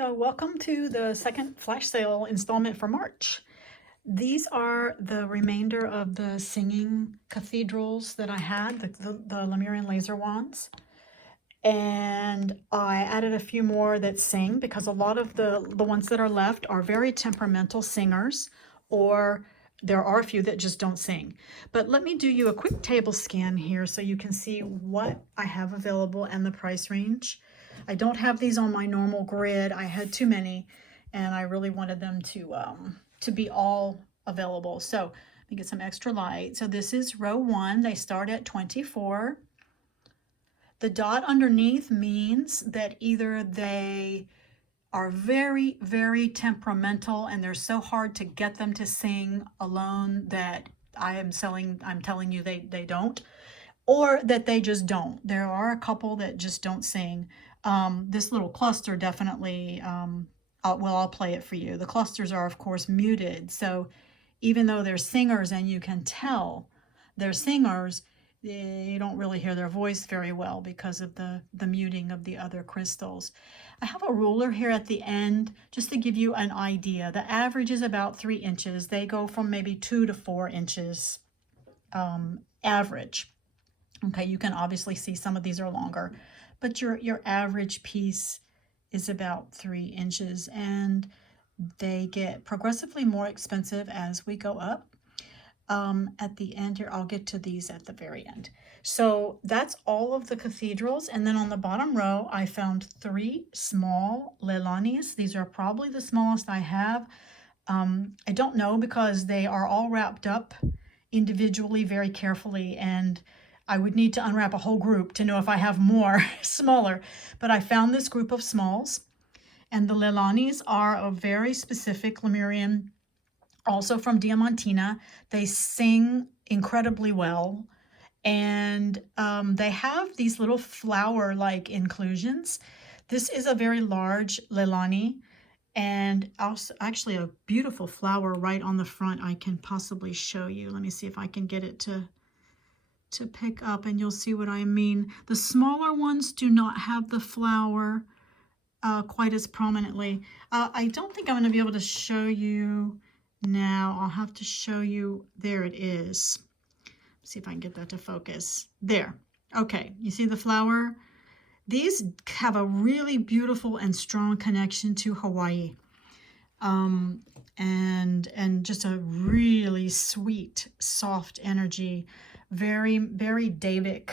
So welcome to the second flash sale installment for March. These are the remainder of the singing cathedrals that I had, the Lemurian laser wands. And I added a few more that sing because a lot of the ones that are left are very temperamental singers, or there are a few that just don't sing. But let me do you a quick table scan here so you can see what I have available and the price range. I don't have these on my normal grid. I had too many and I really wanted them to be all available. So let me get some extra light. So this is row 1. They start at 24. The dot underneath means that either they are very, very temperamental and they're so hard to get them to sing alone that I'm telling you they don't, or that they just don't. There are a couple that just don't sing. This little cluster definitely, I'll play it for you. The clusters are, of course, muted. So even though they're singers and you can tell they're singers, you don't really hear their voice very well because of the muting of the other crystals. I have a ruler here at the end just to give you an idea. The average is about 3 inches. They go from maybe 2 to 4 inches average. Okay, you can obviously see some of these are longer, but your average piece is about 3 inches, and they get progressively more expensive as we go up. At the end here, I'll get to these at the very end. So that's all of the cathedrals. And then on the bottom row, I found 3 small Leilanis. These are probably the smallest I have. I don't know because they are all wrapped up individually very carefully, and I would need to unwrap a whole group to know if I have more smaller. But I found this group of smalls, and the Leilanis are a very specific Lemurian, also from Diamantina. They sing incredibly well, and they have these little flower-like inclusions. This is a very large Leilani, and also actually a beautiful flower right on the front I can possibly show you. Let me see if I can get it to pick up, and you'll see what I mean. The smaller ones do not have the flower quite as prominently. I don't think I'm going to be able to show you now. I'll have to show you. There it is. Let's see if I can get that to focus. There. Okay, you see the flower? These have a really beautiful and strong connection to Hawaii. And just a really sweet, soft energy. Very, very Davic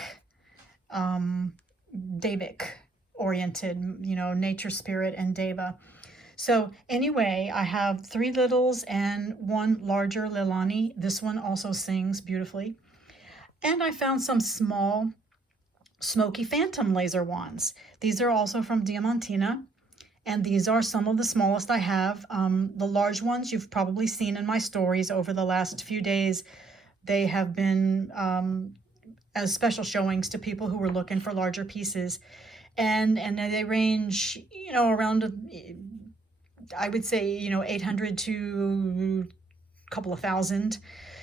oriented, you know, nature spirit and Deva. So anyway, I have 3 littles and 1 larger Leilani. This one also sings beautifully. And I found some small smoky phantom laser wands. These are also from Diamantina, and these are some of the smallest I have. The large ones you've probably seen in my stories over the last few days. They have been as special showings to people who were looking for larger pieces. And they range, you know, around, I would say, you know, 800 to a couple of thousand.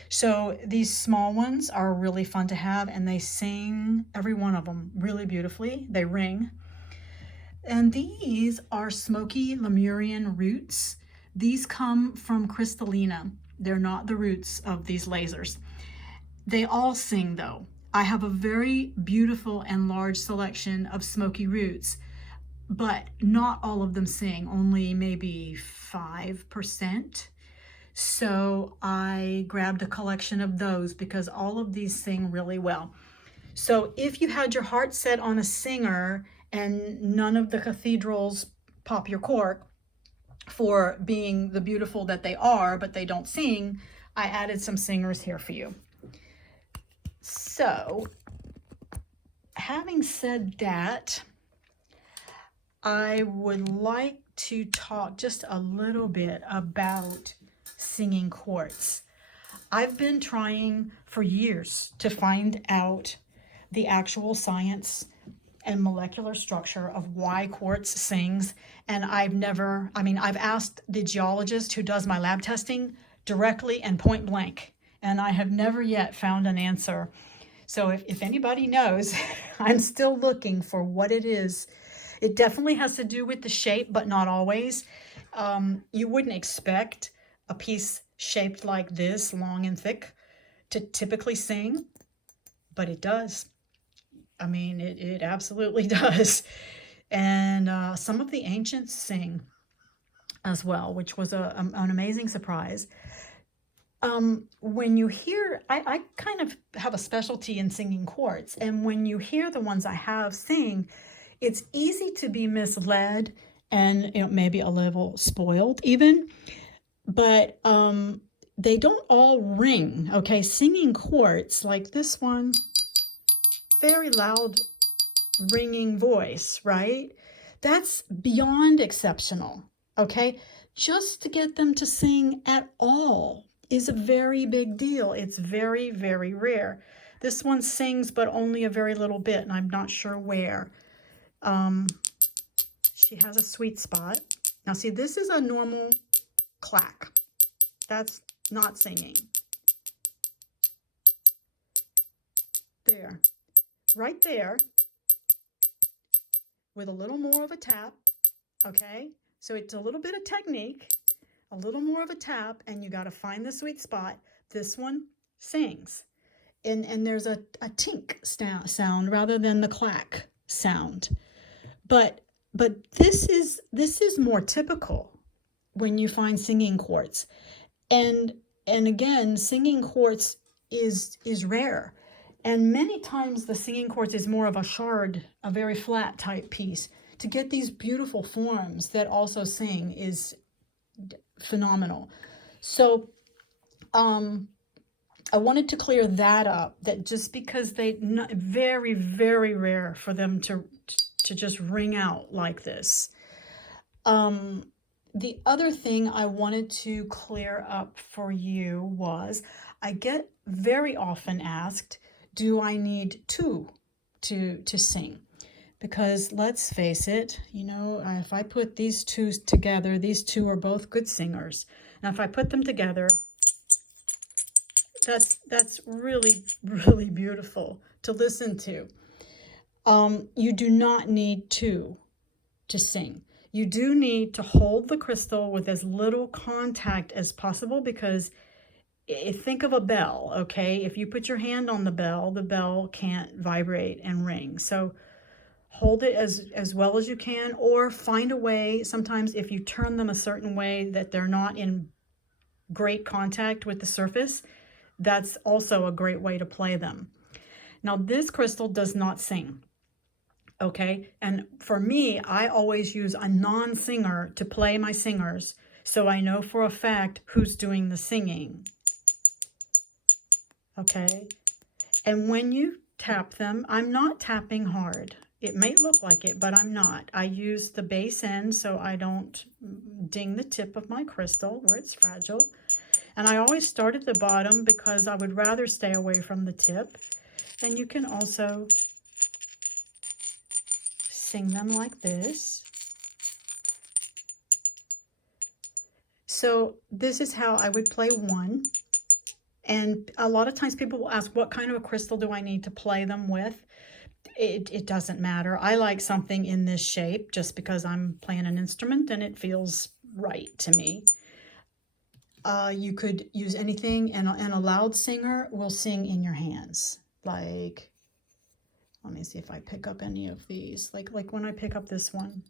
So these small ones are really fun to have, and they sing, every one of them, really beautifully. They ring. And these are smoky Lemurian roots. These come from Crystallina. They're not the roots of these lasers. They all sing though. I have a very beautiful and large selection of smoky roots, but not all of them sing, only maybe 5%. So I grabbed a collection of those because all of these sing really well. So if you had your heart set on a singer and none of the cathedrals pop your cork for being the beautiful that they are, but they don't sing, I added some singers here for you. So having said that, I would like to talk just a little bit about singing quartz. I've been trying for years to find out the actual science and molecular structure of why quartz sings, and I've asked the geologist who does my lab testing directly and point blank, and I have never yet found an answer. So if anybody knows, I'm still looking for what it is It definitely has to do with the shape, but not always. You wouldn't expect a piece shaped like this, long and thick, to typically sing, but it does. I mean, it absolutely does. And some of the ancients sing as well, which was an amazing surprise. When you hear, I kind of have a specialty in singing quartz, and when you hear the ones I have sing, it's easy to be misled and maybe a little spoiled even, but they don't all ring. Okay, singing quartz like this one, very loud ringing voice, right? That's beyond exceptional. Okay, just to get them to sing at all is a very big deal. It's very, very rare. This one sings, but only a very little bit, and I'm not sure where. She has a sweet spot. Now see, this is a normal clack. That's not singing. There, right there, with a little more of a tap, okay? So it's a little bit of technique, a little more of a tap, and you got to find the sweet spot. This one sings. And there's a tink sound rather than the clack sound. But this is more typical when you find singing quartz. And again, singing quartz is rare. And many times the singing quartz is more of a shard, a very flat type piece. To get these beautiful forms that also sing is phenomenal. So I wanted to clear that up, that just because very, very rare for them to just ring out like this. The other thing I wanted to clear up for you was, I get very often asked, do I need two to sing? Because let's face it, if I put these two together, these two are both good singers. Now, if I put them together, that's really, really beautiful to listen to. You do not need two to sing. You do need to hold the crystal with as little contact as possible, because think of a bell, okay? If you put your hand on the bell can't vibrate and ring. So hold it as well as you can, or find a way. Sometimes if you turn them a certain way that they're not in great contact with the surface, that's also a great way to play them. Now, this crystal does not sing, okay? And for me, I always use a non-singer to play my singers, so I know for a fact who's doing the singing, okay? And when you tap them, I'm not tapping hard. It may look like it, but I'm not. I use the base end so I don't ding the tip of my crystal where it's fragile. And I always start at the bottom because I would rather stay away from the tip. And you can also sing them like this. So this is how I would play one. And a lot of times people will ask, what kind of a crystal do I need to play them with? It doesn't matter. I like something in this shape just because I'm playing an instrument and it feels right to me. You could use anything, and a loud singer will sing in your hands. Like, let me see if I pick up any of these. Like when I pick up this one,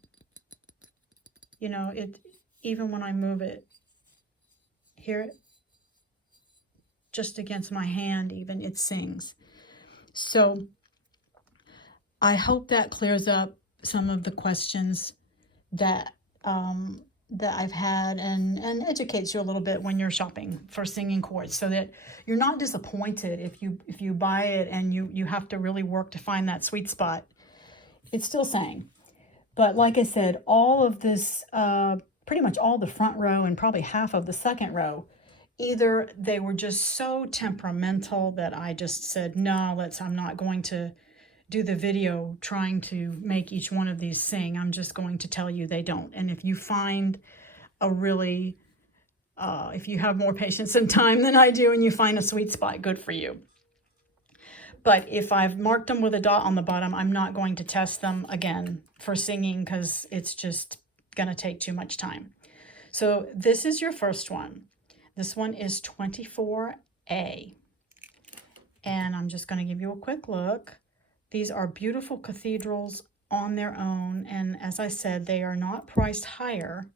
even when I move it, hear it? Just against my hand even, it sings. So I hope that clears up some of the questions that I've had, and educates you a little bit when you're shopping for singing quartz, so that you're not disappointed if you buy it and you have to really work to find that sweet spot. It's still sang. But like I said, all of this, pretty much all the front row and probably half of the second row, either they were just so temperamental that I just said, no, I'm not going to do the video trying to make each one of these sing. I'm just going to tell you they don't. And if you find if you have more patience and time than I do and you find a sweet spot, good for you. But if I've marked them with a dot on the bottom, I'm not going to test them again for singing because it's just going to take too much time. So this is your first one. This one is 24A. And I'm just going to give you a quick look. These are beautiful cathedrals on their own. And as I said, they are not priced higher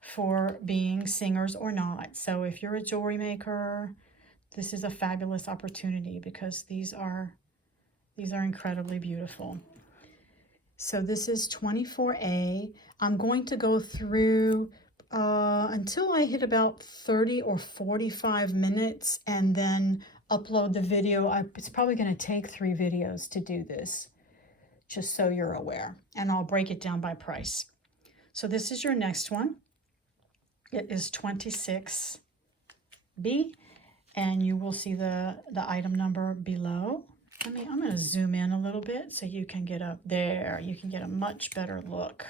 for being singers or not. So if you're a jewelry maker, this is a fabulous opportunity because these are incredibly beautiful. So this is 24A. I'm going to go through until I hit about 30 or 45 minutes and then upload the video. It's probably going to take 3 videos to do this, just so you're aware. And I'll break it down by price. So this is your next one. It is 26B. And you will see the item number below. I'm going to zoom in a little bit so you can get up there. You can get a much better look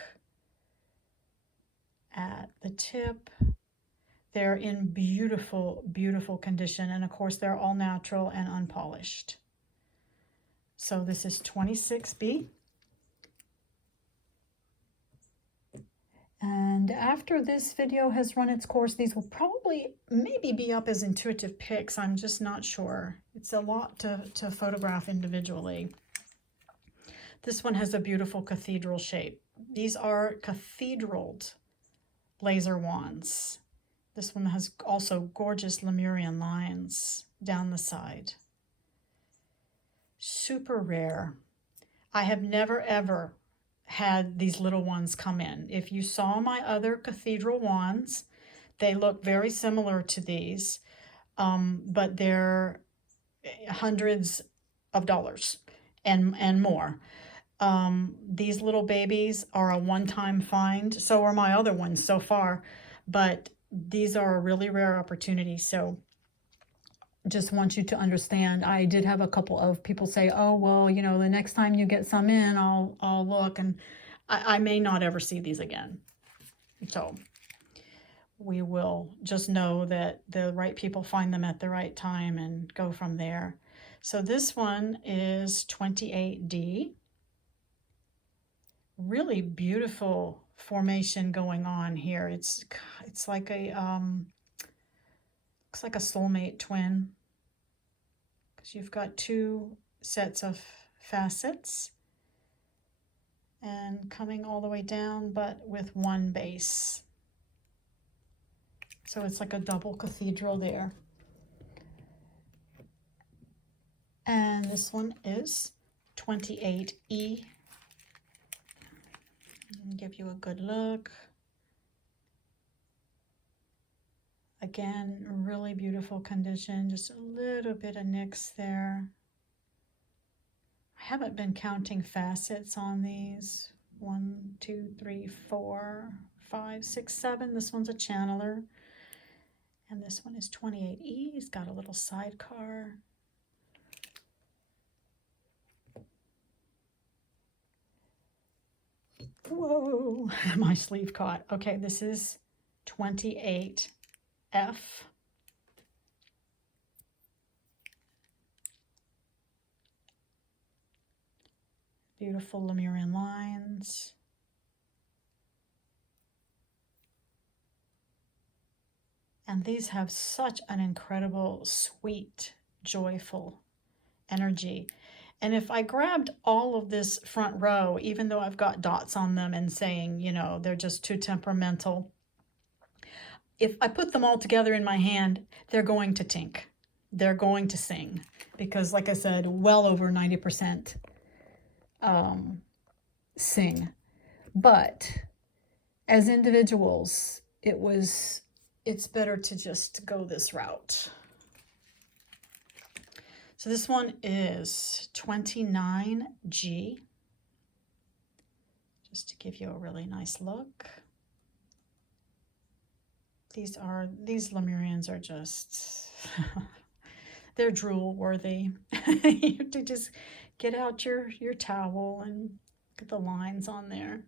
at the tip. They're in beautiful, beautiful condition. And of course, they're all natural and unpolished. So this is 26B. And after this video has run its course, these will probably maybe be up as intuitive pics. I'm just not sure. It's a lot to photograph individually. This one has a beautiful cathedral shape. These are cathedraled laser wands. This one has also gorgeous Lemurian lines down the side. Super rare. I have never ever had these little ones come in. If you saw my other cathedral wands, they look very similar to these, but they're hundreds of dollars and more. These little babies are a one-time find. So are my other ones so far, but these are a really rare opportunity. So just want you to understand, I did have a couple of people say, oh, well, you know, the next time you get some in, I'll look, and I may not ever see these again. So we will just know that the right people find them at the right time and go from there. So this one is 28D. Really beautiful formation going on here. It's like a looks like a soulmate twin, because you've got 2 sets of facets and coming all the way down, but with 1 base. So it's like a double cathedral there. And this one is 28E. Give you a good look. Again, really beautiful condition, just a little bit of nicks there. I haven't been counting facets on these. 1, 2, 3, 4, 5, 6, 7. This one's a channeler. And this one is 28E. It's got a little sidecar. Whoa, my sleeve caught. Okay, this is 28F. Beautiful Lemurian lines. And these have such an incredible, sweet, joyful energy. And if I grabbed all of this front row, even though I've got dots on them and saying, you know, they're just too temperamental, if I put them all together in my hand, they're going to tink. They're going to sing. Because like I said, well over 90% sing. But as individuals, it's better to just go this route. So this one is 29G, just to give you a really nice look. These Lemurians are just, they're drool worthy. You have to just get out your towel and get the lines on there.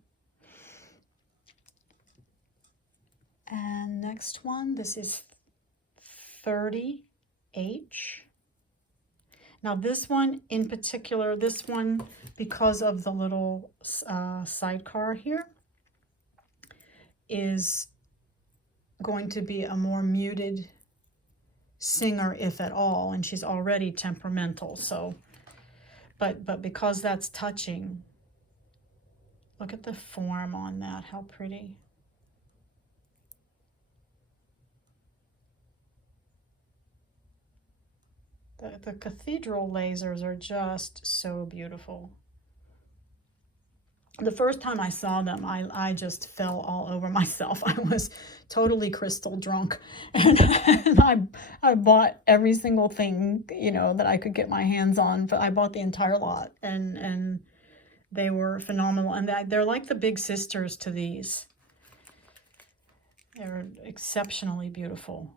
And next one, this is 30H. Now this one in particular, this one, because of the little sidecar here, is going to be a more muted singer, if at all, and she's already temperamental. So, but because that's touching, look at the form on that, how pretty. The Cathedral lasers are just so beautiful. The first time I saw them, I just fell all over myself. I was totally crystal drunk, and I bought every single thing, you know, that I could get my hands on. But I bought the entire lot, and they were phenomenal. And they're like the big sisters to these. They're exceptionally beautiful.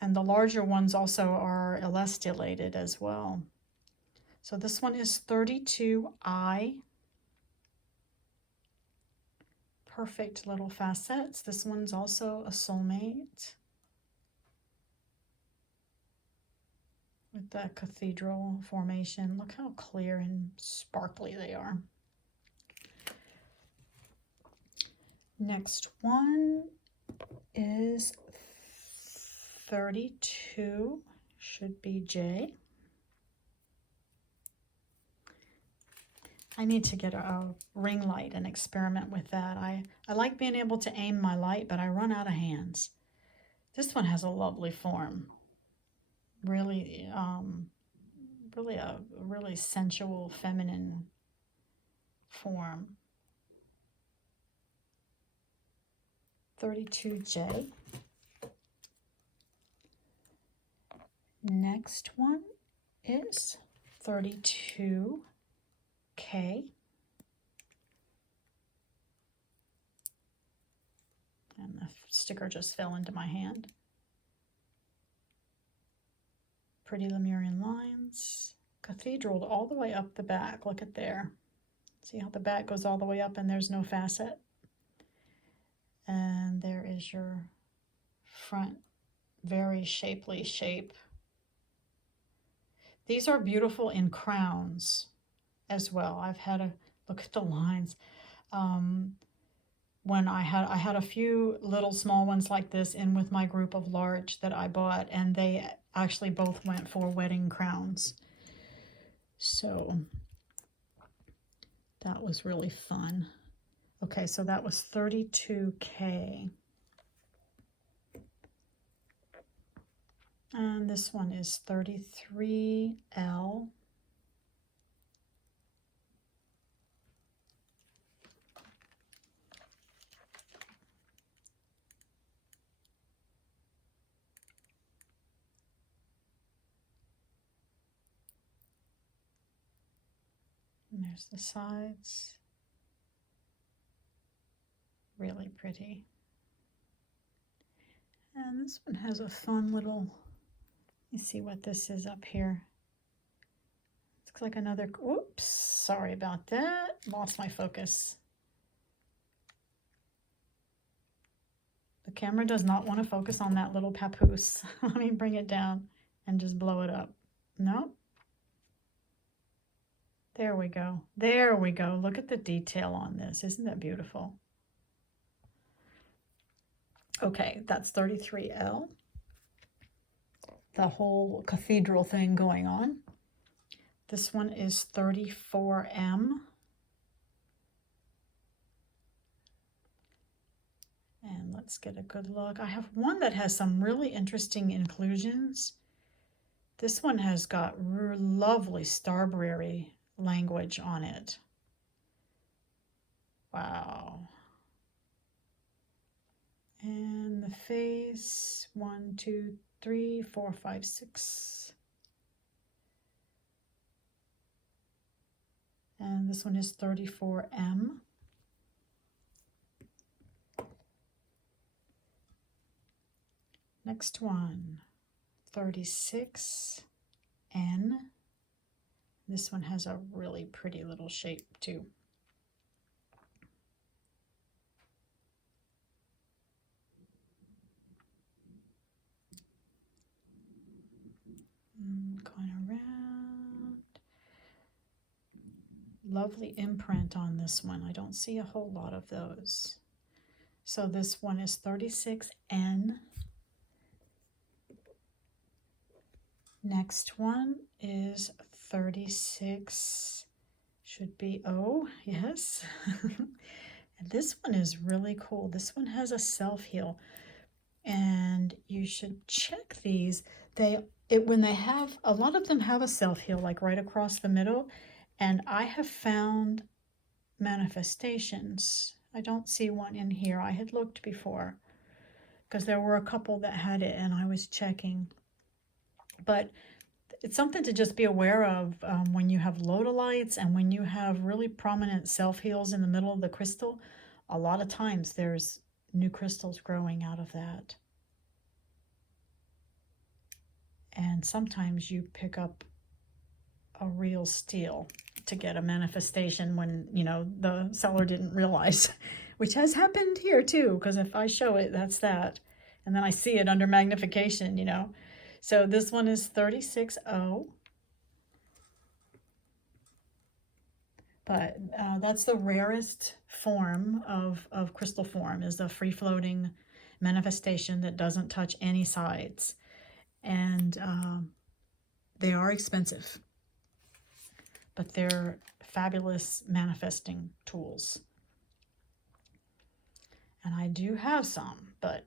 And the larger ones also are elastulated as well. So this one is 32I. Perfect little facets. This one's also a soulmate with that cathedral formation. Look how clear and sparkly they are. Next one is 32, should be J. I need to get a ring light and experiment with that. I like being able to aim my light, but I run out of hands. This one has a lovely form. Really, really a really sensual, feminine form. 32J. Next one is 32K. And the sticker just fell into my hand. Pretty Lemurian lines. Cathedral all the way up the back. Look at there. See how the back goes all the way up and there's no facet? And there is your front, very shapely shape. These are beautiful in crowns as well. I've had a look at the lines. When I had a few little small ones like this in with my group of large that I bought, and they actually both went for wedding crowns. So that was really fun. Okay, so that was 32K. And this one is 33L. And there's the sides. Really pretty. And this one has a fun little, you see what this is up here. Looks like another, oops, sorry about that. Lost my focus. The camera does not want to focus on that little papoose. Let me bring it down and just blow it up. No. There we go. There we go. Look at the detail on this. Isn't that beautiful? Okay, that's 33L. The whole cathedral thing going on. This one is 34M. And let's get a good look. I have one that has some really interesting inclusions. This one has got lovely Starberry language on it. Wow. And the face, 1, 2, 3, 4, 5, 6. And this one is 34M. Next one, 36N. This one has a really pretty little shape too. And going around. Lovely imprint on this one. I don't see a whole lot of those. So this one is 36N. Next one is 36, should be O, yes. And this one is really cool. This one has a self-heal, and you should check these. When they have, a lot of them have a self-heal like right across the middle, and I have found manifestations. I don't see one in here. I had looked before because there were a couple that had it and I was checking. But it's something to just be aware of when you have lodolites and when you have really prominent self-heals in the middle of the crystal. A lot of times there's new crystals growing out of that. And sometimes you pick up a real steal to get a manifestation when, you know, the seller didn't realize, which has happened here too, because if I show it, that's that. And then I see it under magnification, you know. So this one is 36O. But that's the rarest form of crystal form, is a free-floating manifestation that doesn't touch any sides. And they are expensive, but they're fabulous manifesting tools. And I do have some, but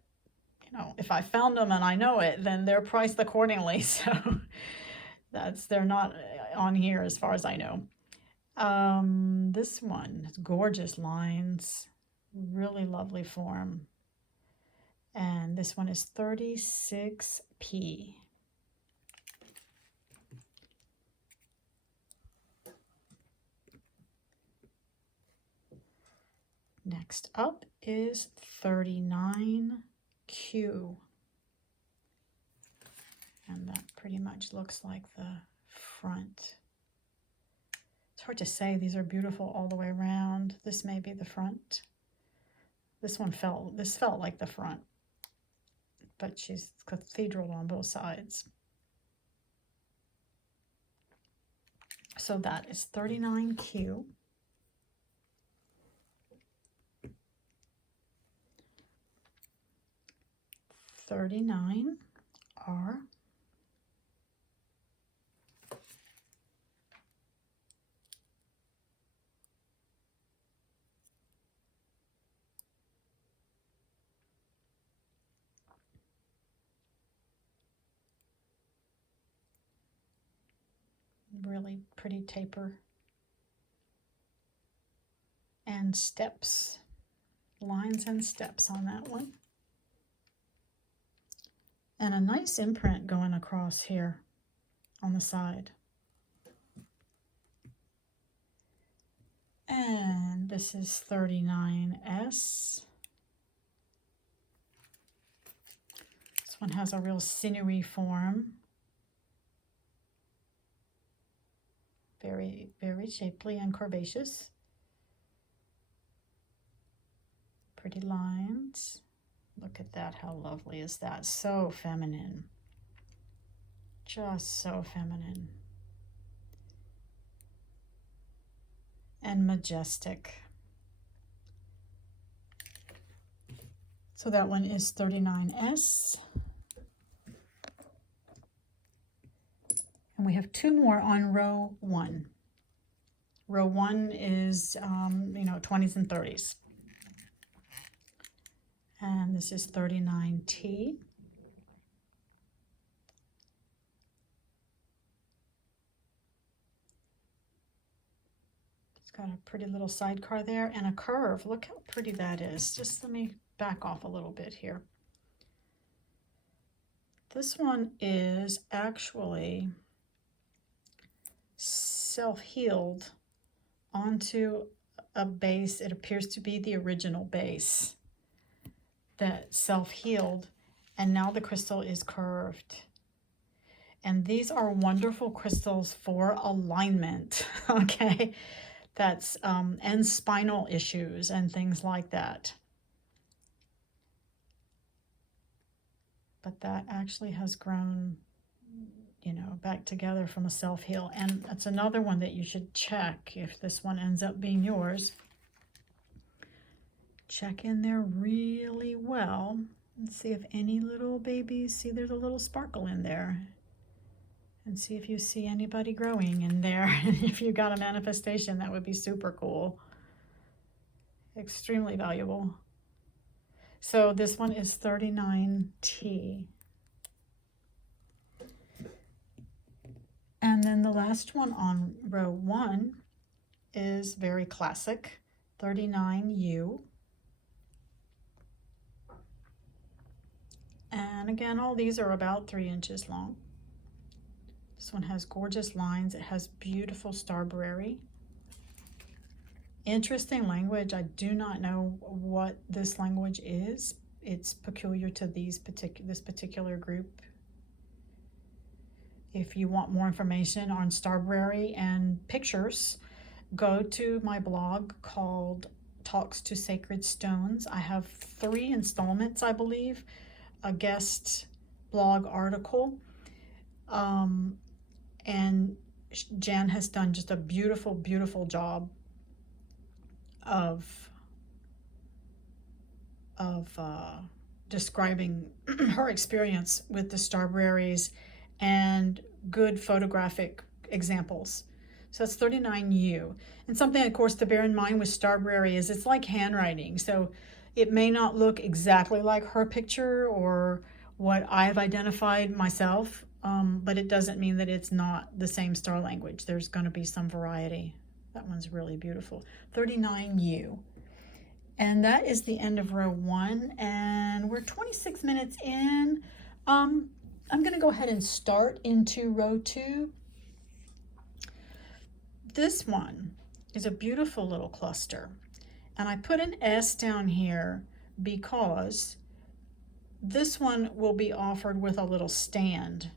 you know, if I found them and I know it, then they're priced accordingly. So they're not on here as far as I know. This one, gorgeous lines, really lovely form. And this one is 36P. Next up is 39Q. And that pretty much looks like the front. It's hard to say. These are beautiful all the way around. This may be the front. This felt like the front, but she's cathedral on both sides. So that is 39Q. $39R. Really pretty taper. And steps, lines and steps on that one. And a nice imprint going across here on the side. And this is 39S. This one has a real sinewy form. Very, very shapely and curvaceous. Pretty lines. Look at that, how lovely is that? So feminine. Just so feminine. And majestic. So that one is 39S. And we have two more on row 1. Row 1 is, 20s and 30s. And this is 39T. It's got a pretty little sidecar there and a curve. Look how pretty that is. Just let me back off a little bit here. This one is actually self-healed onto a base. It appears to be the original base that self-healed, and now the crystal is curved. And these are wonderful crystals for alignment, okay? That's and spinal issues and things like that. But that actually has grown, you know, back together from a self-heal. And that's another one that you should check if this one ends up being yours. Check in there really well and see if any little babies, see there's a little sparkle in there. And see if you see anybody growing in there. If you got a manifestation, that would be super cool. Extremely valuable. So this one is 39T. And then the last one on row 1 is very classic, 39U. And again, all these are about 3 inches long. This one has gorgeous lines. It has beautiful starberry. Interesting language. I do not know what this language is. It's peculiar to this particular group. If you want more information on starberry and pictures, go to my blog called Talks to Sacred Stones. I have 3 installments, I believe, a guest blog article. And Jan has done just a beautiful, beautiful job of describing her experience with the starberries and good photographic examples. So that's 39U. And something, of course, to bear in mind with starberry is it's like handwriting. So it may not look exactly like her picture or what I've identified myself, but it doesn't mean that it's not the same star language. There's going to be some variety. That one's really beautiful. 39U. And that is the end of row 1, and we're 26 minutes in. I'm going to go ahead and start into row 2. This one is a beautiful little cluster, and I put an S down here because this one will be offered with a little stand.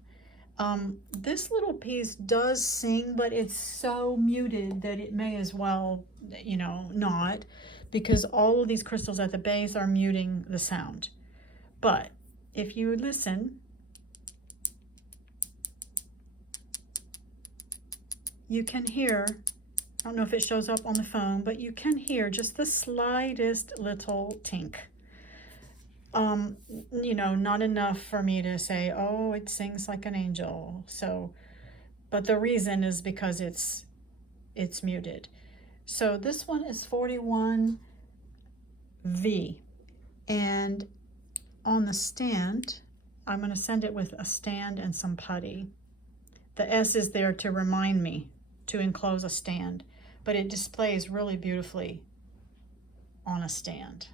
This little piece does sing, but it's so muted that it may as well, you know, not, because all of these crystals at the base are muting the sound. But if you listen, you can hear, I don't know if it shows up on the phone, but you can hear just the slightest little tink. You know, not enough for me to say, oh, it sings like an angel. So, but the reason is because it's muted. So this one is 41V, and on the stand, I'm going to send it with a stand and some putty. The S is there to remind me to enclose a stand, but it displays really beautifully on a stand.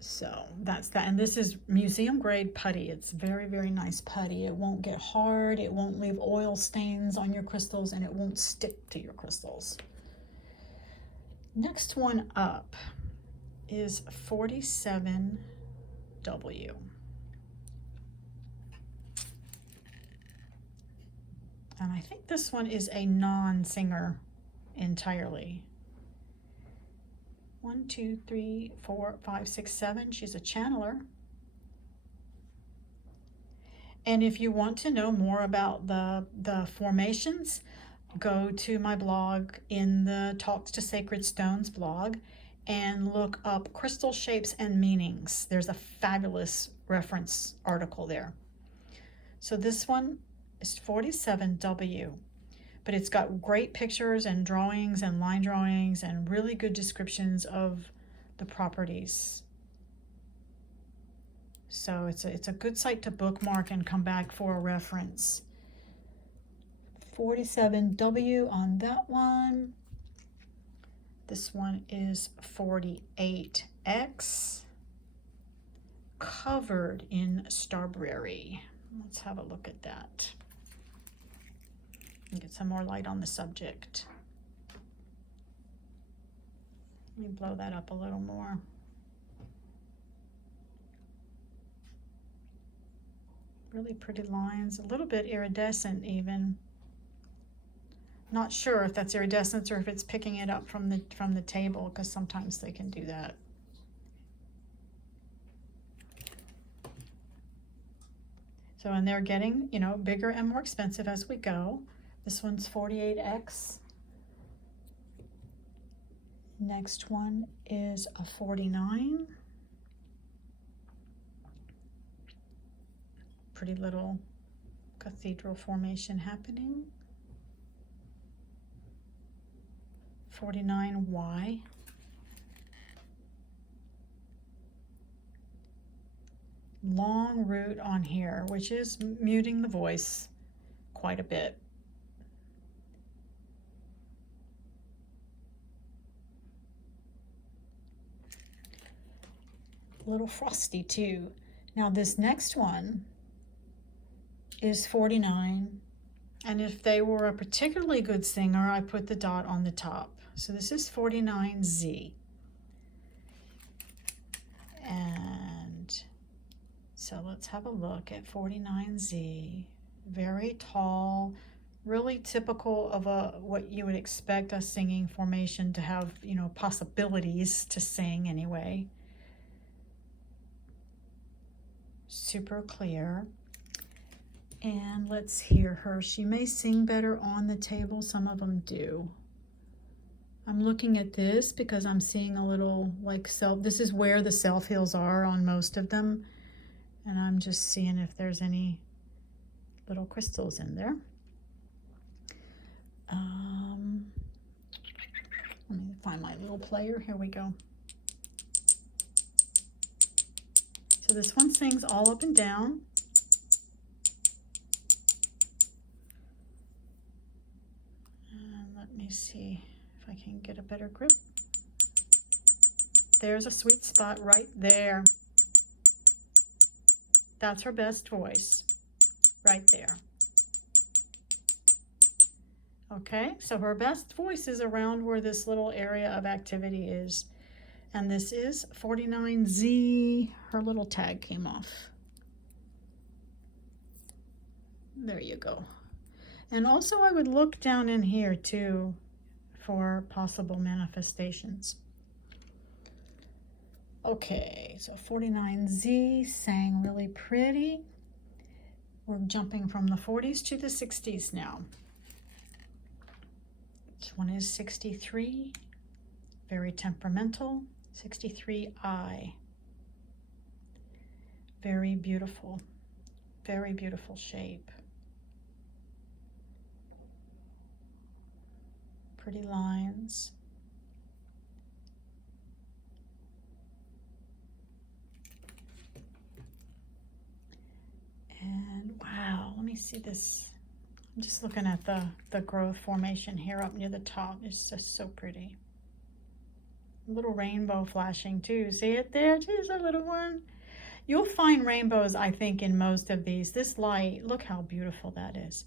So that's that. And this is museum grade putty. It's very, very nice putty. It won't get hard. It won't leave oil stains on your crystals, and it won't stick to your crystals. Next one up is 47W. And I think this one is a non-singer entirely. 1, 2, 3, 4, 5, 6, 7. She's a channeler. And if you want to know more about the formations, go to my blog in the Talks to Sacred Stones blog and look up crystal shapes and meanings. There's a fabulous reference article there. So this one is 47W. But it's got great pictures and drawings and line drawings and really good descriptions of the properties. So it's a good site to bookmark and come back for a reference. 47W on that one. This one is 48X, covered in starberry. Let's have a look at that and get some more light on the subject. Let me blow that up a little more. Really pretty lines, a little bit iridescent even. Not sure if that's iridescence or if it's picking it up from the table, because sometimes they can do that. So, and they're getting, you know, bigger and more expensive as we go. This one's 48X. Next one is a 49. Pretty little cathedral formation happening. 49Y. Long root on here, which is muting the voice quite a bit. A little frosty too. Now this next one is 49, and if they were a particularly good singer, I put the dot on the top. So this is 49Z. And so let's have a look at 49Z. Very tall, really typical of what you would expect a singing formation to have, you know, possibilities to sing anyway. Super clear. And let's hear her. She may sing better on the table. Some of them do. I'm looking at this because I'm seeing a little like this is where the self heels are on most of them. And I'm just seeing if there's any little crystals in there. Let me find my little player. Here we go. So this one sings all up and down. And let me see if I can get a better grip. There's a sweet spot right there. That's her best voice, right there. Okay, so her best voice is around where this little area of activity is. And this is 49Z. Her little tag came off. There you go. And also I would look down in here too for possible manifestations. Okay, so 49Z sang really pretty. We're jumping from the 40s to the 60s now. This one is 63, very temperamental. 63I, very beautiful shape. Pretty lines. And wow, let me see this. I'm just looking at the growth formation here up near the top. It's just so pretty. A little rainbow flashing too. See it there? Just a little one. You'll find rainbows, I think, in most of these. This light, look how beautiful that is.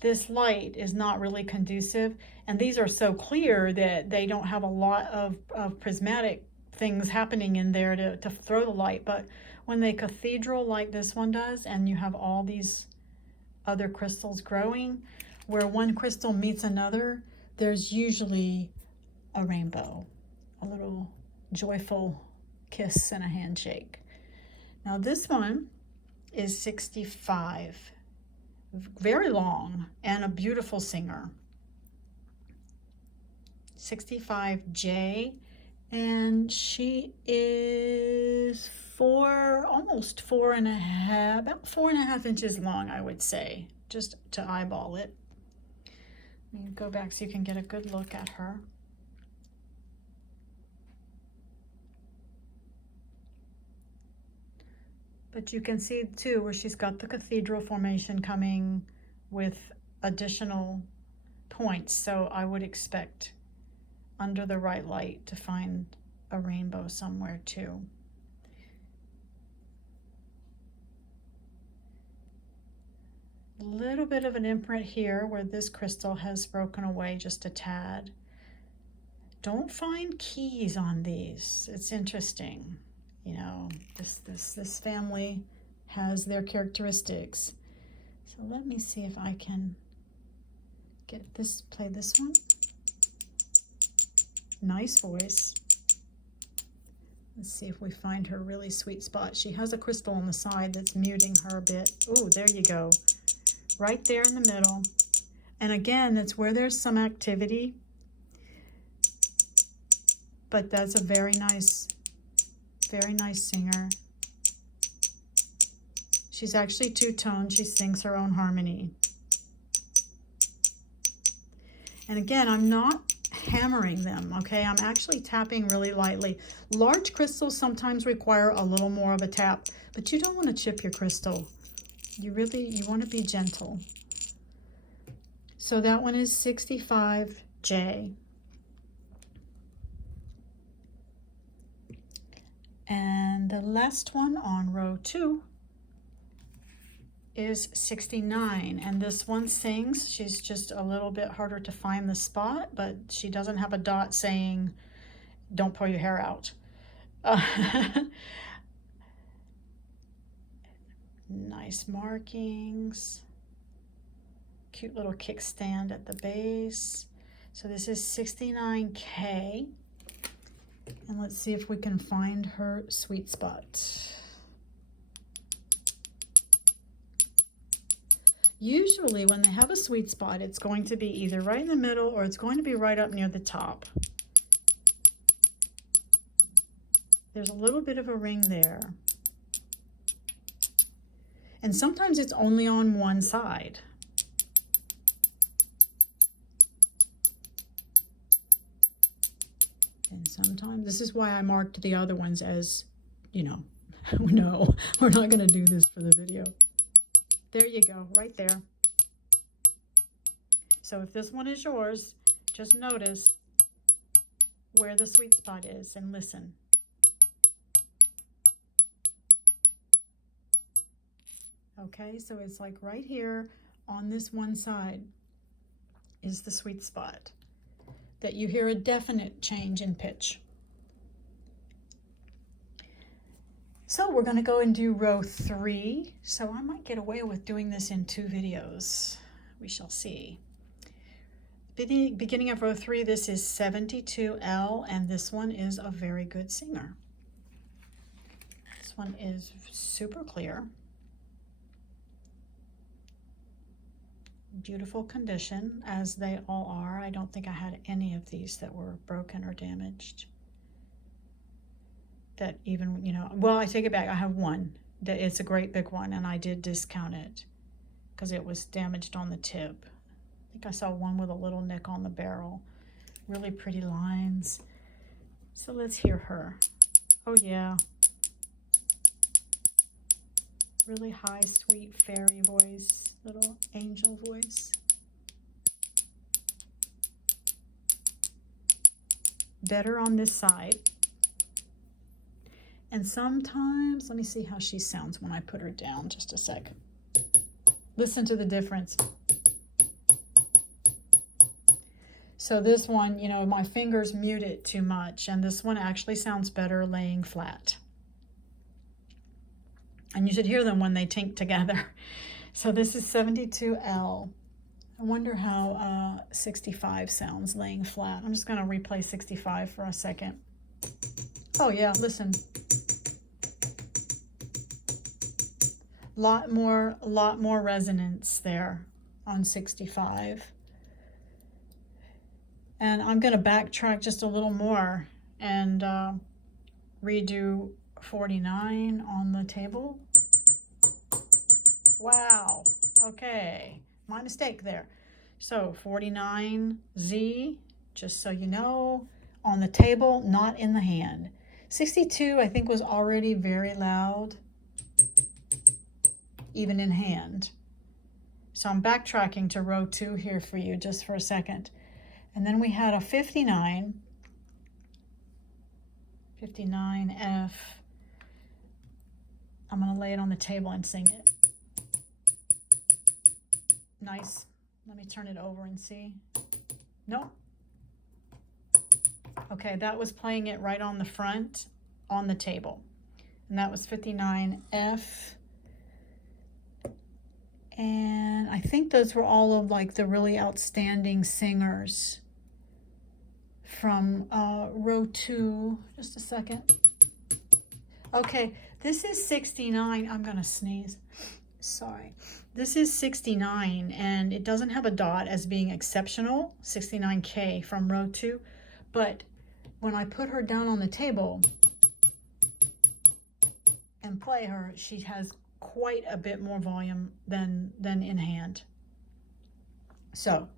This light is not really conducive, and these are so clear that they don't have a lot of prismatic things happening in there to throw the light. But when they cathedral like this one does, and you have all these other crystals growing, where one crystal meets another, there's usually a rainbow, a little joyful kiss and a handshake. Now this one is 65, very long and a beautiful singer. 65J, and she is almost 4.5, about 4.5 inches long, I would say, just to eyeball it. Let me go back so you can get a good look at her. But you can see too where she's got the cathedral formation coming with additional points. So I would expect under the right light to find a rainbow somewhere too. A little bit of an imprint here where this crystal has broken away just a tad. Don't find keys on these. It's interesting. You know, this family has their characteristics. So let me see if I can play this one. Nice voice. Let's see if we find her really sweet spot. She has a crystal on the side that's muting her a bit. Oh, there you go. Right there in the middle. And again, that's where there's some activity. But that's a very nice singer. She's actually two-toned. She sings her own harmony. And again, I'm not hammering them, okay? I'm actually tapping really lightly. Large crystals sometimes require a little more of a tap, but you don't want to chip your crystal. You want to be gentle. So that one is 65J. And the last one on row 2 is 69, and this one sings. She's just a little bit harder to find the spot, but she doesn't have a dot saying don't pull your hair out. Nice markings, cute little kickstand at the base. So this is 69K, and let's see if we can find her sweet spot. Usually when they have a sweet spot, it's going to be either right in the middle or it's going to be right up near the top. There's a little bit of a ring there. And sometimes it's only on one side. And sometimes, this is why I marked the other ones as, you know, no, we're not going to do this for the video. There you go, right there. So if this one is yours, just notice where the sweet spot is and listen. Okay, so it's like right here on this one side is the sweet spot that you hear a definite change in pitch. So we're going to go and do row 3. So I might get away with doing this in 2 videos. We shall see. Beginning of row 3, this is 72L, and this one is a very good singer. This one is super clear. Beautiful condition, as they all are. I don't think I had any of these that were broken or damaged. That even, you know, well, I take it back. I have one. It's a great big one, and I did discount it because it was damaged on the tip. I think I saw one with a little nick on the barrel. Really pretty lines. So let's hear her. Oh, yeah. Really high, sweet fairy voice, little angel voice. Better on this side. And sometimes, let me see how she sounds when I put her down, just a sec. Listen to the difference. So this one, you know, my fingers mute it too much, and this one actually sounds better laying flat. And you should hear them when they tink together. So this is 72L. I wonder how 65 sounds laying flat. I'm just going to replay 65 for a second. Oh yeah, listen. Lot more resonance there on 65. And I'm going to backtrack just a little more and redo 49 on the table. Wow. Okay. My mistake there. So 49Z, just so you know, on the table, not in the hand. 62, I think, was already very loud, even in hand. So I'm backtracking to row 2 here for you just for a second. And then we had a 59, 59F. I'm going to lay it on the table and sing it. Nice. Let me turn it over and see. Nope. Okay, that was playing it right on the front on the table. And that was 59F. And I think those were all of like the really outstanding singers from row 2. Just a second. Okay, this is 69. I'm gonna sneeze. Sorry. This is 69, and it doesn't have a dot as being exceptional, 69K from row 2. But when I put her down on the table and play her, she has quite a bit more volume than in hand. So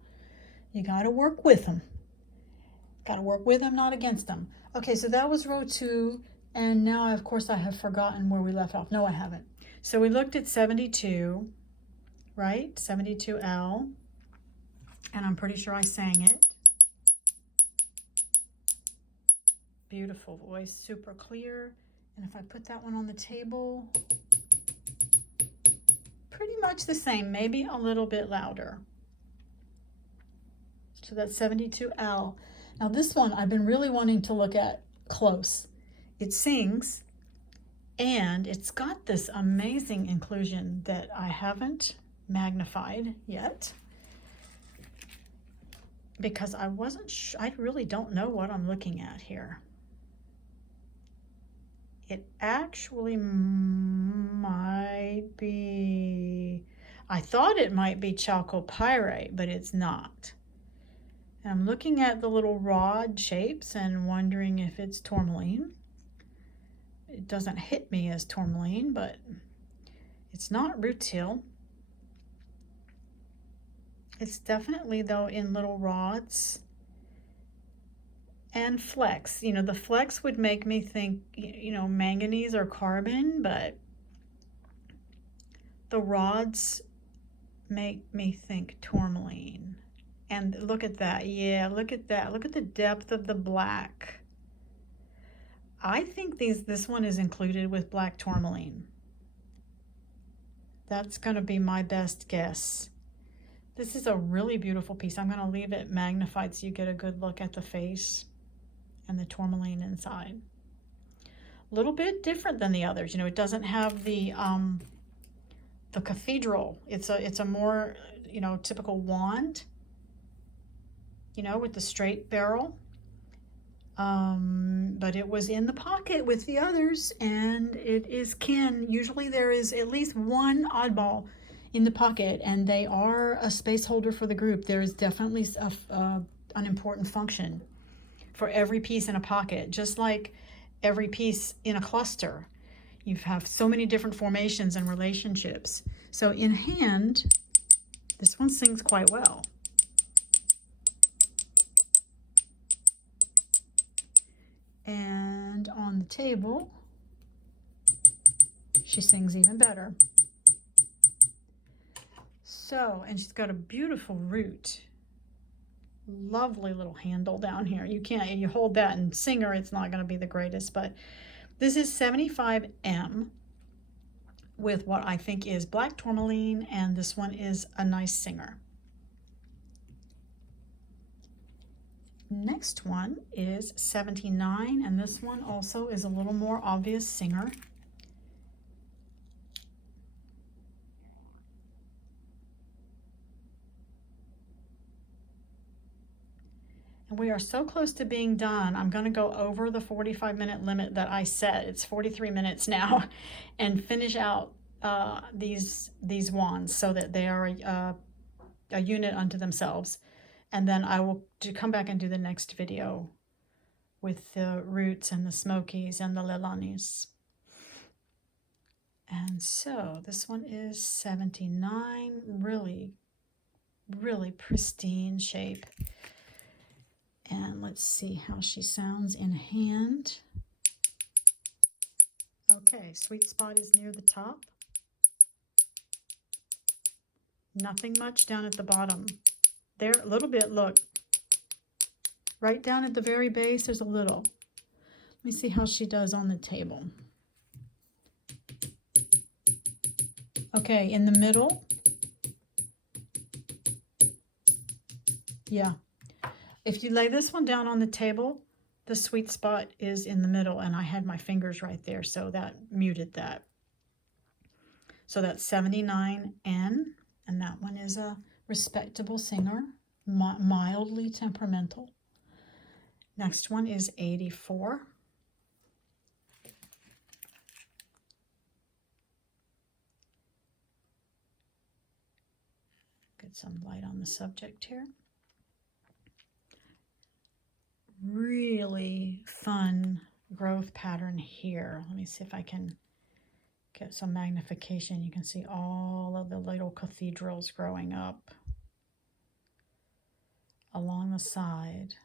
you got to work with them. Got to work with them, not against them. Okay, so that was row 2, and now of course I have forgotten where we left off. No, I haven't. So we looked at 72, right? 72L, and I'm pretty sure I sang it. Beautiful voice, super clear. And if I put that one on the table, pretty much the same, maybe a little bit louder. So that's 72L. Now this one I've been really wanting to look at close. It sings, and it's got this amazing inclusion that I haven't magnified yet because I wasn't sure. I really don't know what I'm looking at here. It actually might be, I thought it might be chalcopyrite, but it's not. And I'm looking at the little rod shapes and wondering if it's tourmaline. It doesn't hit me as tourmaline, but it's not rutile. It's definitely, though, in little rods. And flex, you know, the flex would make me think, you know, manganese or carbon, but the rods make me think tourmaline. And look at that. Yeah, look at that. Look at the depth of the black. I think this one is included with black tourmaline. That's going to be my best guess. This is a really beautiful piece. I'm going to leave it magnified so you get a good look at the face and the tourmaline inside. A little bit different than the others. You know, it doesn't have the Cathedral. It's a more, you know, typical wand, you know, with the straight barrel. But it was in the pocket with the others, and it is kin. Usually there is at least one oddball in the pocket, and they are a space holder for the group. There is definitely an important function for every piece in a pocket, just like every piece in a cluster. You have so many different formations and relationships. So in hand, this one sings quite well. And on the table, she sings even better. So, and she's got a beautiful root. Lovely little handle down here. You hold that and sing her, it's not going to be the greatest, but this is 75M with what I think is black tourmaline, and this one is a nice singer. Next one is 79, and this one also is a little more obvious singer. And we are so close to being done. I'm going to go over the 45-minute limit that I set. It's 43 minutes now, and finish out these wands so that they are a unit unto themselves. And then I will come back and do the next video with the roots and the smokies and the lilanis. And so this one is 79, really, really pristine shape. And let's see how she sounds in hand. Okay, sweet spot is near the top. Nothing much down at the bottom. There, a little bit, look. Right down at the very base, there's a little. Let me see how she does on the table. Okay, in the middle. Yeah. If you lay this one down on the table, the sweet spot is in the middle, and I had my fingers right there, so that muted that. So that's 79N, and that one is a respectable singer, mildly temperamental. Next one is 84. get some light on the subject here. Really fun growth pattern here. Let me see if I can get some magnification. You can see all of the little cathedrals growing up along the side.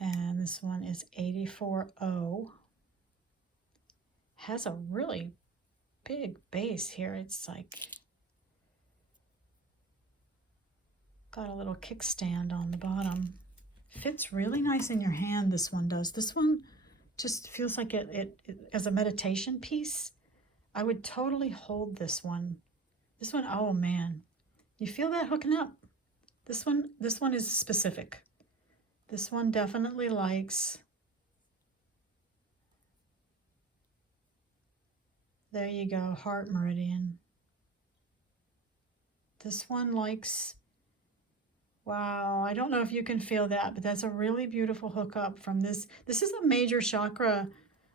And this one is 84O. Has a really big base here. It's like got a little kickstand on the bottom. Fits really nice in your hand, this one does. This one just feels like it as a meditation piece. I would totally hold this one. This one, oh man. You feel that hooking up? This one is specific. This one definitely likes, there you go, heart meridian. This one likes, wow, I don't know if you can feel that, but that's a really beautiful hookup from this. This is a major chakra.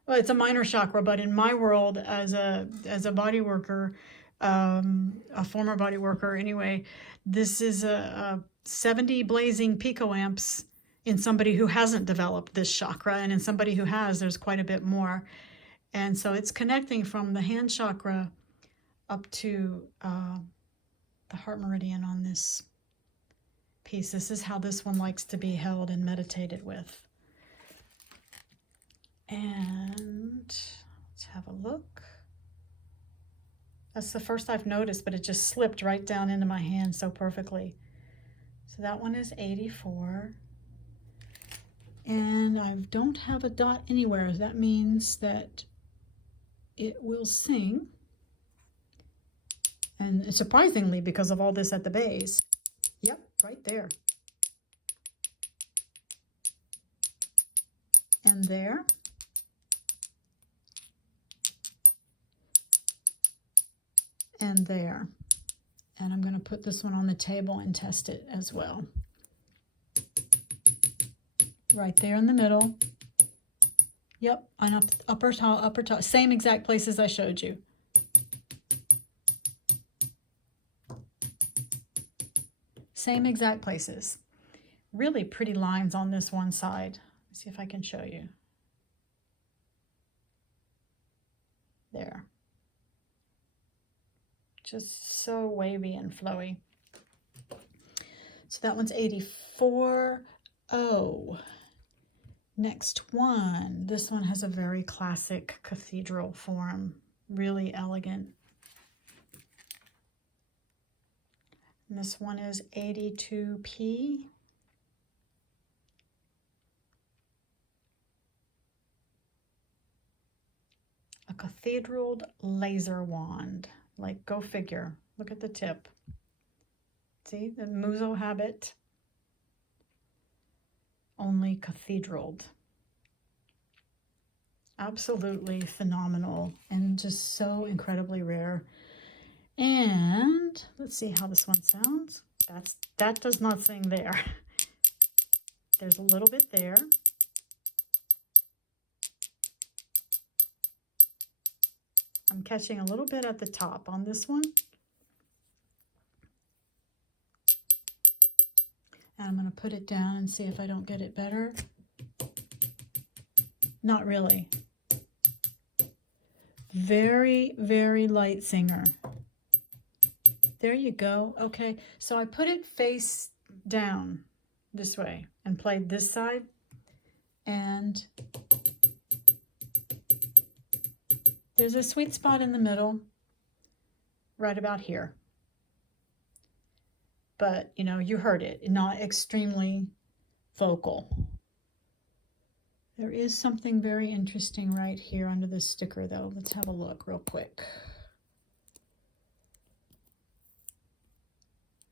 Well, it's a minor chakra, but in my world as a body worker, a former body worker anyway, this is a 70 blazing picoamps in somebody who hasn't developed this chakra, and in somebody who has, there's quite a bit more. And so it's connecting from the hand chakra up to the heart meridian on this piece. This is how this one likes to be held and meditated with. And let's have a look. That's the first I've noticed, but it just slipped right down into my hand so perfectly. So that one is 84. And I don't have a dot anywhere. That means that it will sing. And surprisingly, because of all this at the base, yep, right there. And there. And there. And I'm going to put this one on the table and test it as well. Right there in the middle. Yep, on upper top, same exact places I showed you. Same exact places. Really pretty lines on this one side. Let's see if I can show you. There. Just so wavy and flowy. So that one's 84. Oh. Next one, this one has a very classic cathedral form, really elegant. And this one is 82P. A cathedral laser wand, like go figure. Look at the tip. See, the muso habit. Only cathedraled. Absolutely phenomenal and just so incredibly rare. And let's see how this one sounds. That does not sing there. There's a little bit there. I'm catching a little bit at the top on this one. And I'm going to put it down and see if I don't get it better. Not really. Very, very light singer. There you go. Okay, so I put it face down this way and played this side. And there's a sweet spot in the middle, right about here. But, you know, you heard it, not extremely vocal. There is something very interesting right here under the sticker, though. Let's have a look real quick.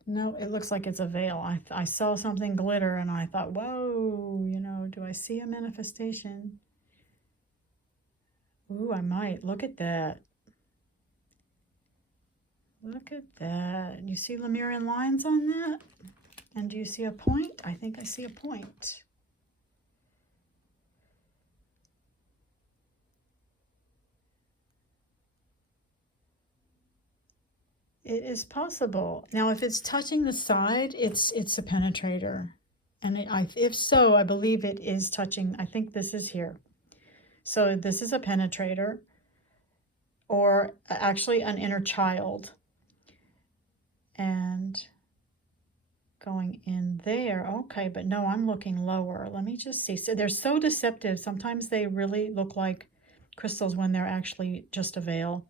No, it looks like it's a veil. I saw something glitter and I thought, whoa, you know, do I see a manifestation? Ooh, I might. Look at that. Look at that. You see Lemurian lines on that? And do you see a point? I think I see a point. It is possible. Now, if it's touching the side, it's a penetrator. And if so, I believe it is touching, I think this is here. So this is a penetrator, or actually an inner child. And going in there, okay, but no, I'm looking lower. Let me just see. So they're so deceptive. Sometimes they really look like crystals when they're actually just a veil.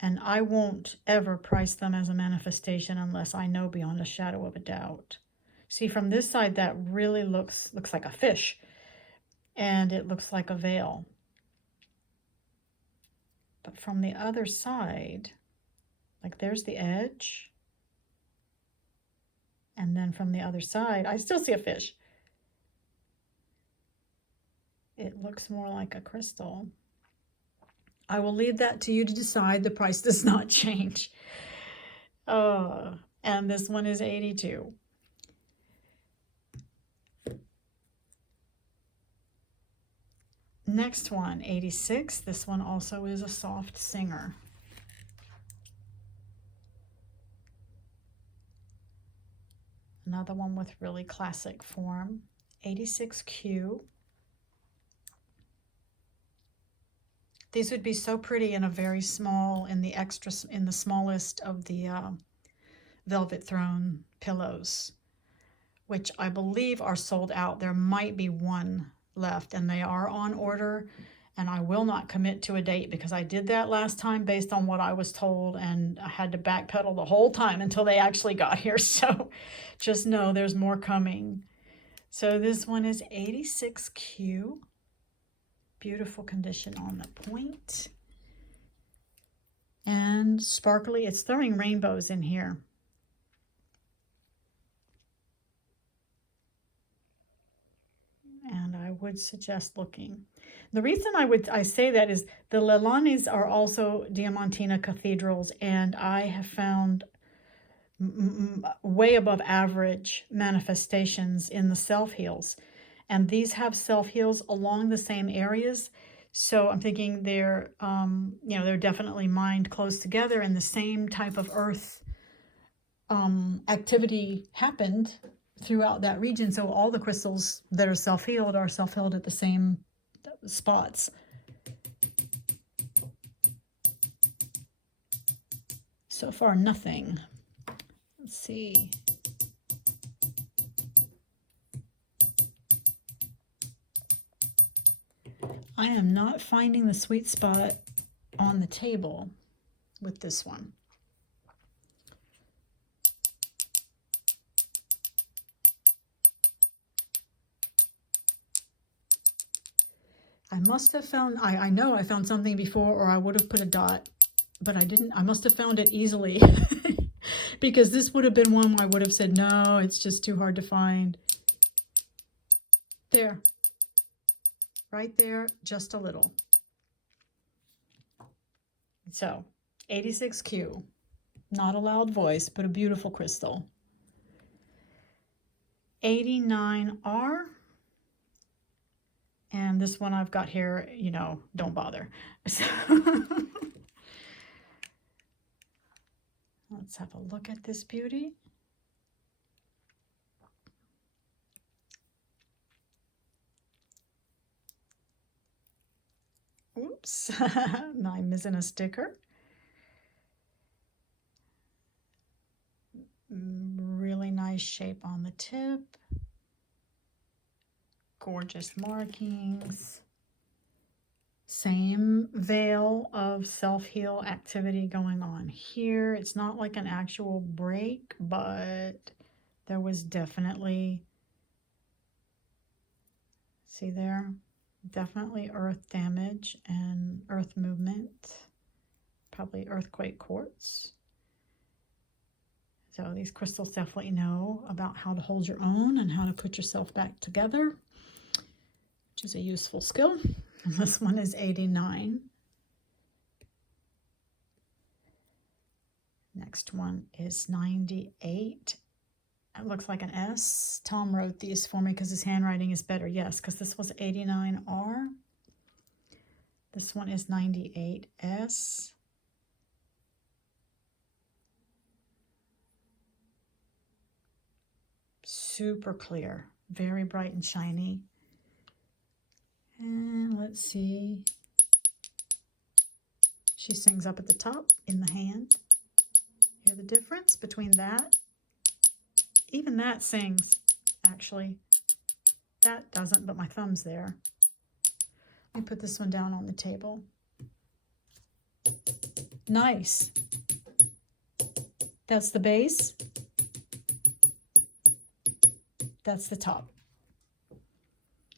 And I won't ever price them as a manifestation unless I know beyond a shadow of a doubt. See, from this side, that really looks like a fish, and it looks like a veil. But from the other side, like there's the edge, and then from the other side, I still see a fish. It looks more like a crystal. I will leave that to you to decide. The price does not change. And this one is 82. Next one, 86. This one also is a soft singer. Another one with really classic form, 86Q. These would be so pretty in a very small, in the smallest of the velvet throne pillows, which I believe are sold out. There might be one left, and they are on order, and I will not commit to a date because I did that last time based on what I was told, and I had to backpedal the whole time until they actually got here. So just know there's more coming. So this one is 86Q. Beautiful condition on the point. And sparkly. It's throwing rainbows in here. And I would suggest looking. The reason I say that is the Lelanis are also Diamantina cathedrals, and I have found way above average manifestations in the self-heals. And these have self-heals along the same areas. So I'm thinking they're, they're definitely mined close together, and the same type of earth activity happened throughout that region. So all the crystals that are self-healed at the same spots. So far, nothing. Let's see. I am not finding the sweet spot on the table with this one. I must have found, I know I found something before, or I would have put a dot, but I didn't. I must have found it easily because this would have been one I would have said, no, it's just too hard to find. There. Right there, just a little. So, 86Q. Not a loud voice, but a beautiful crystal. 89R. And this one I've got here, don't bother. So let's have a look at this beauty. Oops, I'm missing a sticker. Really nice shape on the tip. Gorgeous markings. Same veil of self-heal activity going on here. It's not like an actual break, but there was definitely, see there? Definitely earth damage and earth movement, probably earthquake quartz. So these crystals definitely know about how to hold your own and how to put yourself back together, which is a useful skill. And this one is 89. Next one is 98. It looks like an S. Tom wrote these for me because his handwriting is better. Yes, because this was 89R. This one is 98S. Super clear, very bright and shiny. And let's see. She sings up at the top in the hand. Hear the difference between that? Even that sings, actually. That doesn't, but my thumb's there. Let me put this one down on the table. Nice. That's the base. That's the top.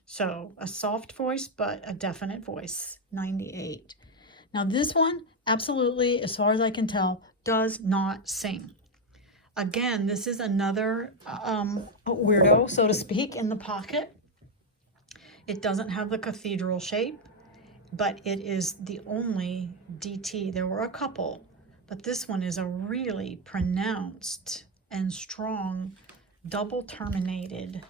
So a soft voice, but a definite voice, 98. Now this one, absolutely, as far as I can tell, does not sing. Again, this is another weirdo, so to speak, in the pocket. It doesn't have the cathedral shape, but it is the only DT. There were a couple, but this one is a really pronounced and strong double terminated,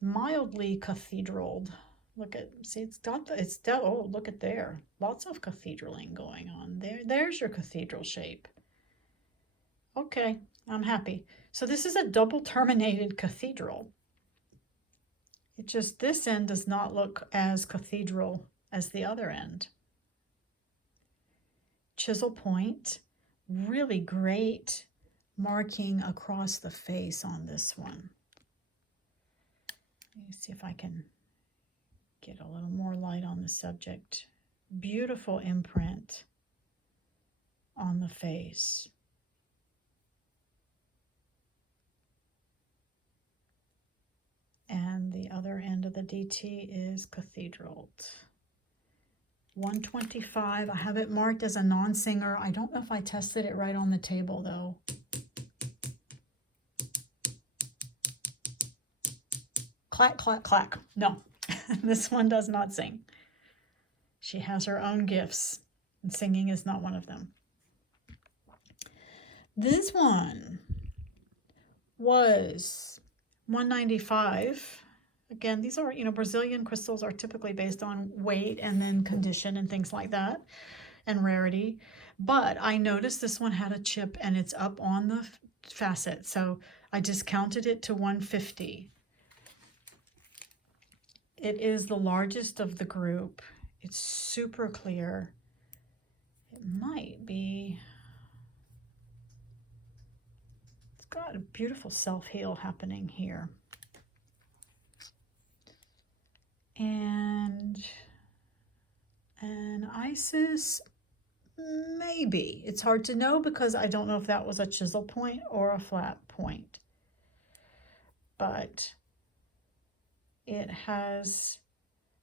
mildly cathedraled. Look at, see, it's got the, oh, look at there. Lots of cathedraling going on there. There's your cathedral shape. Okay, I'm happy. So this is a double terminated cathedral. It just, this end does not look as cathedral as the other end. Chisel point, really great marking across the face on this one. Let me see if I can get a little more light on the subject. Beautiful imprint on the face. And the other end of the DT is cathedral. 125. I have it marked as a non-singer. I don't know if I tested it right on the table though. Clack, clack, clack. No, this one does not sing. She has her own gifts, and singing is not one of them. This one was 195. Again, these are, Brazilian crystals are typically based on weight and then condition and things like that, and rarity. But I noticed this one had a chip and it's up on the facet, so I discounted it to 150. It is the largest of the group. It's super clear. It might be, it's got a beautiful self-heal happening here. And Isis, maybe. It's hard to know because I don't know if that was a chisel point or a flat point. But it has,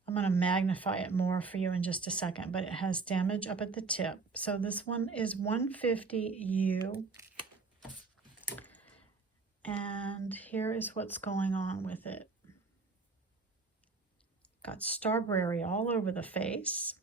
I'm going to magnify it more for you in just a second, but it has damage up at the tip. So this one is 150U. And here is what's going on with it. Got starberry all over the face.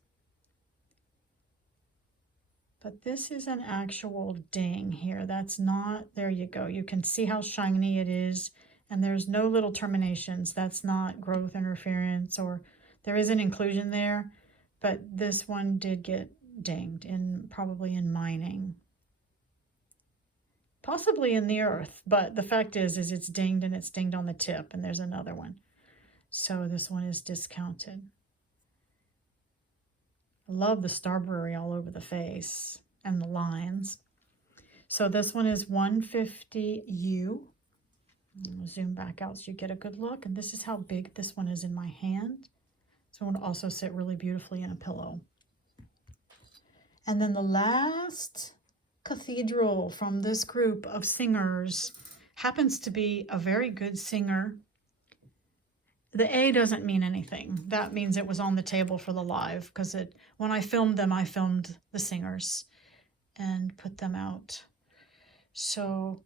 But this is an actual ding here. That's not, there you go. You can see how shiny it is. And there's no little terminations. That's not growth interference, or there is an inclusion there, but this one did get dinged, probably in mining. Possibly in the earth, but the fact is it's dinged, and it's dinged on the tip, and there's another one. So this one is discounted. I love the starberry all over the face and the lines. So this one is 150U. I'll zoom back out so you get a good look. And this is how big this one is in my hand. So it would also sit really beautifully in a pillow. And then the last cathedral from this group of singers happens to be a very good singer. The A doesn't mean anything. That means it was on the table for the live, because when I filmed them, I filmed the singers and put them out. So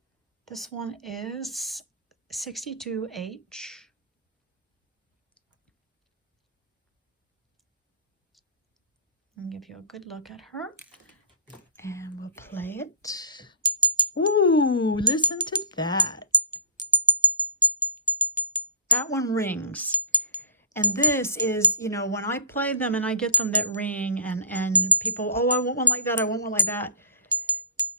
this one is 62H. I'll give you a good look at her, and we'll play it. Ooh, listen to that. That one rings. And this is, when I play them and I get them that ring, and people, oh, I want one like that, I want one like that.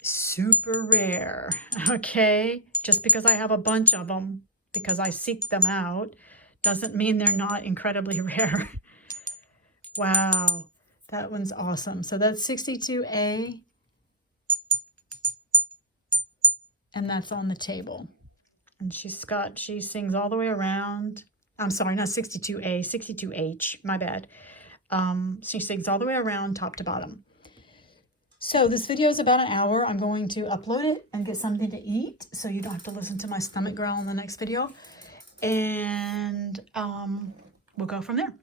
super rare, okay? Just because I have a bunch of them, because I seek them out, doesn't mean they're not incredibly rare. Wow, that one's awesome. So that's 62A, and that's on the table. And she sings all the way around. I'm sorry, not 62A, 62H, my bad. She sings all the way around, top to bottom. So this video is about an hour. I'm going to upload it and get something to eat so you don't have to listen to my stomach growl in the next video. And we'll go from there.